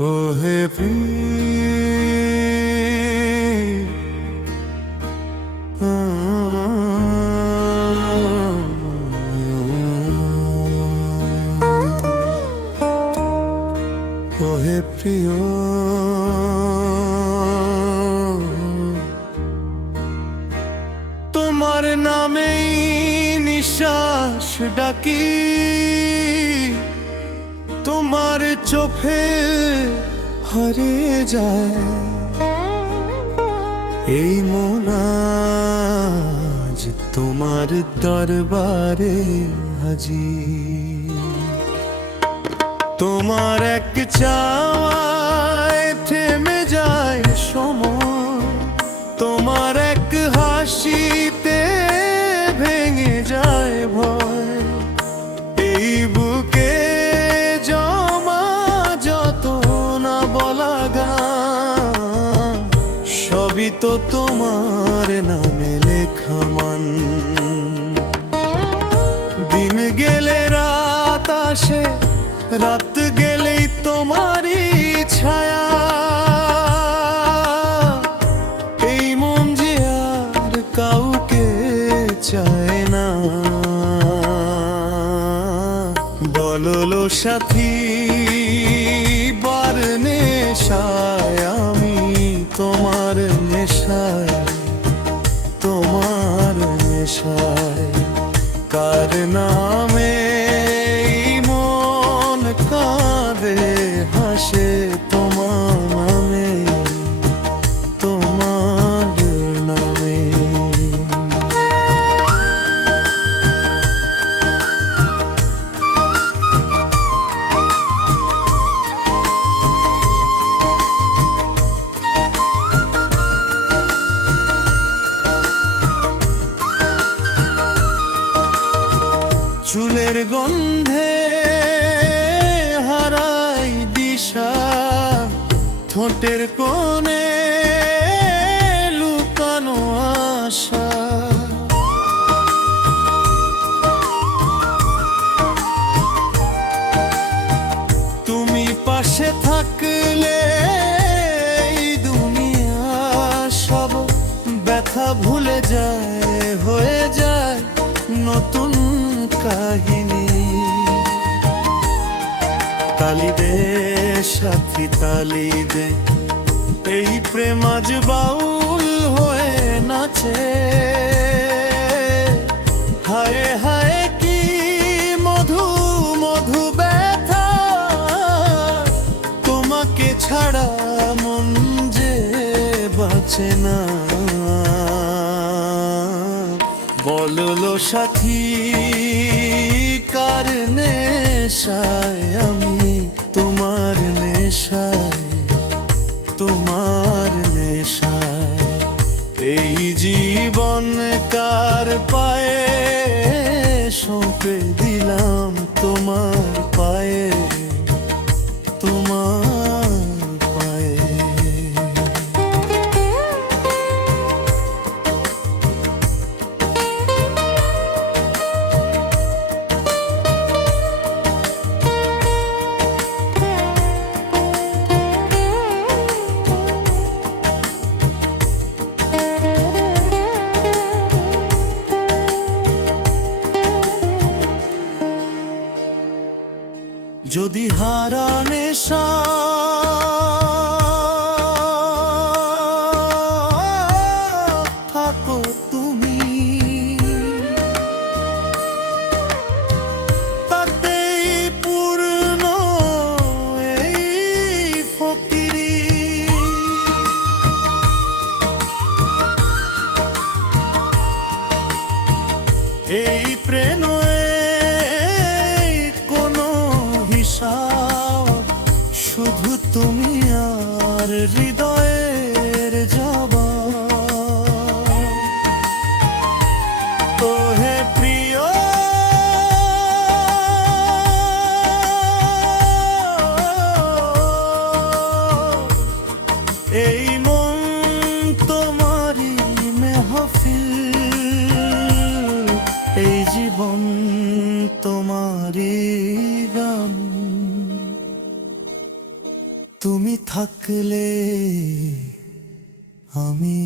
ওহে ওহে প্রিয় তোমার নামেই নিঃশ্বাস ডাকি, তোমার চোখে হারিয়ে যায় এই মন আজ তোমার দরবারে হাজির। তোমার এক চাওয়ায় থেমে যায় সময়, তোমার এক হাসিতে ভেঙে যায় ভয়। এই বুকে জমা যত না বলা গান, সবই তো তোমার নামে লেখা মান। দিন গেলে রাত আসে, রাত গেলেই তোমারই ছায়া। এই মন যে আর কাউকে চায় না। বলো সাথী বার নেশায় আমি তোমার নেশায়, তোমার নেশায়। কার নামে মন কাঁদে হাসে তোমার নামে, তোমার নামে। চুলের গন্ধে হারাই দিশা, ঠোঁটের কোণে লুকানো আশা। তুমি পাশে থাকলে এই দুনিয়া সব ব্যথা ভুলে যায়, হয়ে যায় নতুন কাহিনী। তালি দে সাথী তালি দে, এই প্রেম আজ বাউল হয়ে নাচে। হায় হায় কি মধু মধু ব্যথা, তোমাকে ছাড়া মন যে বাঁচে না। বলো সাথী কার নেশায় আমি তোমার নেশায়, তোমার নেশায়। এই জীবন কার পায়ে সঁপে দিলাম তোমার পায়ে, তোমার পায়ে। যদি হারা নেশা থাকো তুমি, তাতেই পূর্ণ এই ফকিরি। এই প্রেম শুধু তুমি আর হৃদয়ের জবাব। ওহে প্রিয় এই মন তোমারই মেহফিল, এই জীবন তোমারই গান। তুমি থাকলে আমি